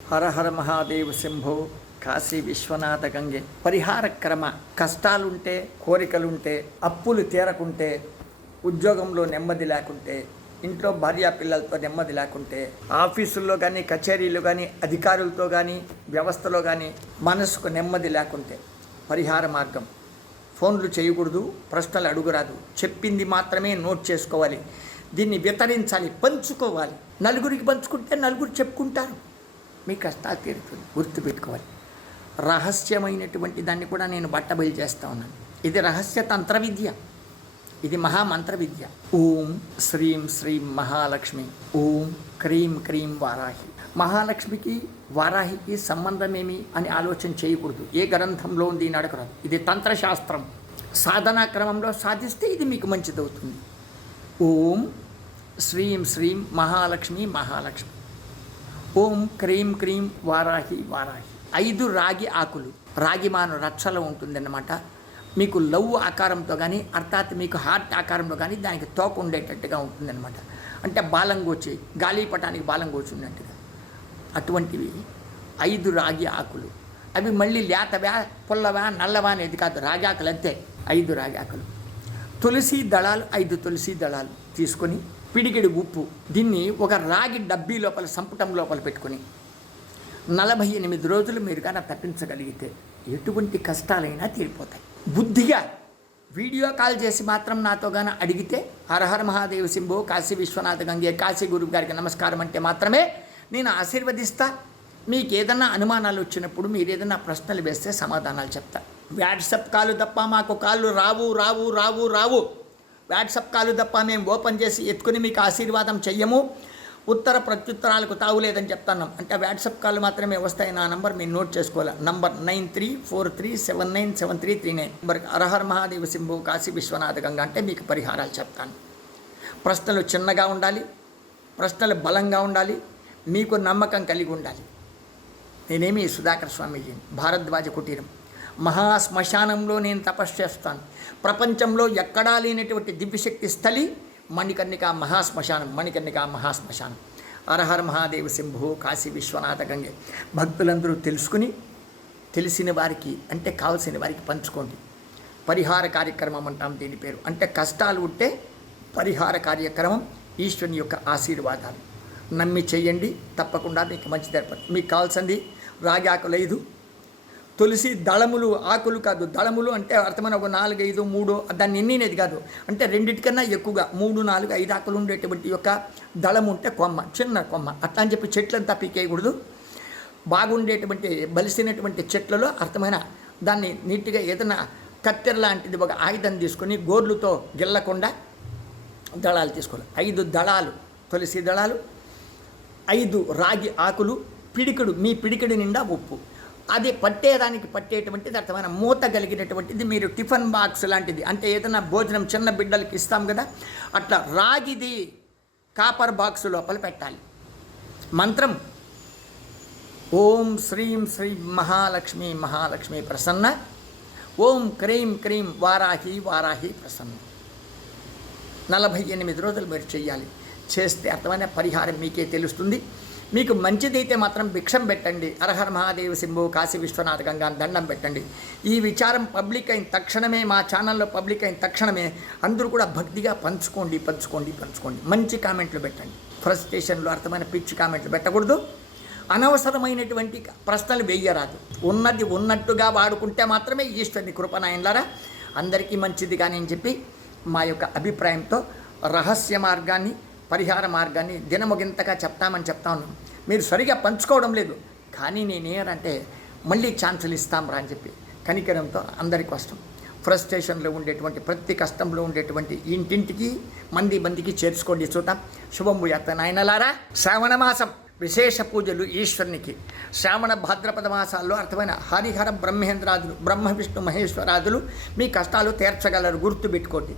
హర హర మహాదేవ శంభో కాశీ విశ్వనాథ గంగే. పరిహార క్రమ. కష్టాలుంటే, కోరికలుంటే, అప్పులు తీరకుంటే, ఉద్యోగంలో నెమ్మది లేకుంటే, ఇంట్లో భార్యా పిల్లలతో నెమ్మది లేకుంటే, ఆఫీసుల్లో కానీ కచేరీలు కానీ అధికారులతో కానీ వ్యవస్థలో కానీ మనసుకు నెమ్మది లేకుంటే పరిహార మార్గం. ఫోన్లు చేయకూడదు, ప్రశ్నలు అడుగురాదు, చెప్పింది మాత్రమే నోట్ చేసుకోవాలి, దీన్ని వితరించాలి, పంచుకోవాలి. నలుగురికి పంచుకుంటే నలుగురు చెప్పుకుంటారు, మీ కష్టాలు తీరుతుంది. గుర్తుపెట్టుకోవాలి. రహస్యమైనటువంటి దాన్ని కూడా నేను బట్టబయలు చేస్తూ ఉన్నాను. ఇది రహస్య తంత్ర విద్య, ఇది మహామంత్ర విద్య. ఓం శ్రీం శ్రీం మహాలక్ష్మి, ఓం క్రీం క్రీం వారాహి. మహాలక్ష్మికి వారాహికి సంబంధమేమి అని ఆలోచన చేయకూడదు. ఏ గ్రంథంలో ఉంది అని అడగరాదు. ఇది తంత్రశాస్త్రం. సాధనా క్రమంలో సాధిస్తే ఇది మీకు మంచిదవుతుంది. ఓం శ్రీం శ్రీం మహాలక్ష్మి మహాలక్ష్మి, ఓం క్రీం క్రీం వారాహి వారాహి. 5 రాగి ఆకులు. రాగి మాను రచ్చలో ఉంటుందన్నమాట. మీకు లవ్ ఆకారంతో కానీ, అర్థాత్ మీకు హార్ట్ ఆకారంలో కానీ దానికి తోక ఉండేటట్టుగా ఉంటుందన్నమాట. అంటే బాలంగోచి, గాలిపటానికి బాలంగోచి ఉన్నట్టుగా అటువంటివి 5 రాగి ఆకులు. అవి మళ్ళీ లేతవా పుల్లవా నల్లవా అనేది కాదు, రాగి ఆకులు అంతే. 5 రాగి ఆకులు. తులసి దళాలు 5 తులసి దళాలు తీసుకొని, పిడికిడి ఉప్పు. దీన్ని ఒక రాగి డబ్బీ లోపల, సంపుటం లోపల పెట్టుకొని 48 రోజులు మీరు కానీ తప్పించగలిగితే ఎటువంటి కష్టాలైనా తీరిపోతాయి. బుద్ధిగా వీడియో కాల్ చేసి మాత్రం నాతో కానీ అడిగితే హరహర మహాదేవ శంభో కాశీ విశ్వనాథ గంగే కాశీ గురువు గారికి నమస్కారం అంటే మాత్రమే నేను ఆశీర్వదిస్తా. మీకు ఏదన్నా అనుమానాలు వచ్చినప్పుడు, మీరు ఏదైనా ప్రశ్నలు వేస్తే సమాధానాలు చెప్తా. వాట్సాప్ కాలు తప్ప మాకు కాళ్ళు రావు రావు రావు రావు. వాట్సాప్ కాలు తప్ప మేము ఓపెన్ చేసి ఎత్తుకుని మీకు ఆశీర్వాదం చెయ్యము. ఉత్తర ప్రత్యుత్తరాలకు తావులేదని చెప్తాను. అంటే వాట్సాప్ కాల్ మాత్రమే వస్తాయి. నా నంబర్ మీరు నోట్ చేసుకోవాలి. నంబర్ 9343797339. నంబర్ హరహర మహాదేవ శంభో కాశీ విశ్వనాథ గంగా అంటే మీకు పరిహారాలు చెప్తాను. ప్రశ్నలు చిన్నగా ఉండాలి, ప్రశ్నలు బలంగా ఉండాలి, మీకు నమ్మకం కలిగి ఉండాలి. నేనేమి సుధాకర్ స్వామీజీ, భారద్వాజ కుటీరం, మహాశ్మశానంలో నేను తపస్సు చేస్తాను. ప్రపంచంలో ఎక్కడా లేనటువంటి దివ్యశక్తి స్థలి మణికర్ణిక మహాశ్మశానం. మణికర్ణిక మహాశ్మశానం. హరహర మహాదేవ శంభో కాశీ విశ్వనాథ గంగే. భక్తులందరూ తెలుసుకుని, తెలిసిన వారికి అంటే కావలసిన వారికి పంచుకోండి. పరిహార కార్యక్రమం అంటాం దీని పేరు. అంటే కష్టాలు ఉంటే పరిహార కార్యక్రమం, ఈశ్వరుని యొక్క ఆశీర్వాదాలు. నమ్మి చేయండి, తప్పకుండా మీకు మంచి జరపదు. మీకు కావాల్సింది రాగి ఆకులు 5, తులసి దళములు, ఆకులు కాదు దళములు. అంటే అర్థమైన ఒక 4, 5, 3 దాన్ని ఎన్నినేది కాదు. అంటే 2 ఎక్కువగా 3, 4, 5 ఆకులు ఉండేటువంటి యొక్క దళము ఉంటే కొమ్మ, చిన్న కొమ్మ. అట్లా అని చెప్పి చెట్లంతా పీకేయకూడదు. బాగుండేటువంటి బలిసినటువంటి చెట్లలో అర్థమైన దాన్ని నీట్గా ఏదైనా కత్తెర లాంటిది ఒక ఆయుధం తీసుకొని గోర్లుతో గిల్లకుండా దళాలు తీసుకోవాలి. 5 దళాలు తులసి దళాలు, 5 రాగి ఆకులు, పిడికిడు, మీ పిడికిడి నిండా ఉప్పు. అది పట్టేటువంటిది అర్థమైన మూత కలిగినటువంటిది. మీరు టిఫిన్ బాక్స్ లాంటిది, అంటే ఏదైనా భోజనం చిన్న బిడ్డలకి ఇస్తాం కదా, అట్లా రాగిది కాపర్ బాక్స్ లోపల పెట్టాలి. మంత్రం ఓం శ్రీం శ్రీం మహాలక్ష్మి మహాలక్ష్మి ప్రసన్న, ఓం క్రీం క్రీం వారాహి వారాహి ప్రసన్న. 48 రోజులు మీరు చెయ్యాలి. చేస్తే అర్థమైన పరిహారం మీకే తెలుస్తుంది. మీకు మంచిదైతే మాత్రం భిక్షం పెట్టండి. హరహర మహాదేవ శంభో కాశీ విశ్వనాథ గంగా దండం పెట్టండి. ఈ విచారం పబ్లిక్ అయిన తక్షణమే, మా ఛానల్లో పబ్లిక్ అయిన తక్షణమే అందరూ కూడా భక్తిగా పంచుకోండి పంచుకోండి పంచుకోండి. మంచి కామెంట్లు పెట్టండి. ఫ్రస్ట్రేషన్లో అర్థమైన పిచ్చి కామెంట్లు పెట్టకూడదు. అనవసరమైనటువంటి ప్రశ్నలు వేయరాదు. ఉన్నది ఉన్నట్టుగా వాడుకుంటే మాత్రమే ఈశ్వరుని కృపనాయనలారా అందరికీ మంచిది కానీ అని చెప్పి మా యొక్క అభిప్రాయంతో రహస్య మార్గాన్ని, పరిహార మార్గాన్ని దినముగింతగా చెప్తామని చెప్తా ఉన్నాం. మీరు సరిగా పంచుకోవడం లేదు. కానీ నేనేమంటే మళ్ళీ ఛాన్సులు ఇస్తాం రా అని చెప్పి కనికరంతో అందరికి వస్తాం. ఫ్రస్ట్రేషన్లో ఉండేటువంటి, ప్రతి కష్టంలో ఉండేటువంటి ఇంటింటికి మందికి చేర్చుకోండి. చూద్దాం. శుభంబు యాత్ర నాయనలారా. శ్రావణ మాసం విశేష పూజలు ఈశ్వరునికి. శ్రావణ భాద్రపద మాసాల్లో అర్థమైన హరిహర బ్రహ్మేంద్రాదులు, బ్రహ్మ విష్ణు మహేశ్వరాదులు మీ కష్టాలు తీర్చగలరు. గుర్తుపెట్టుకోండి.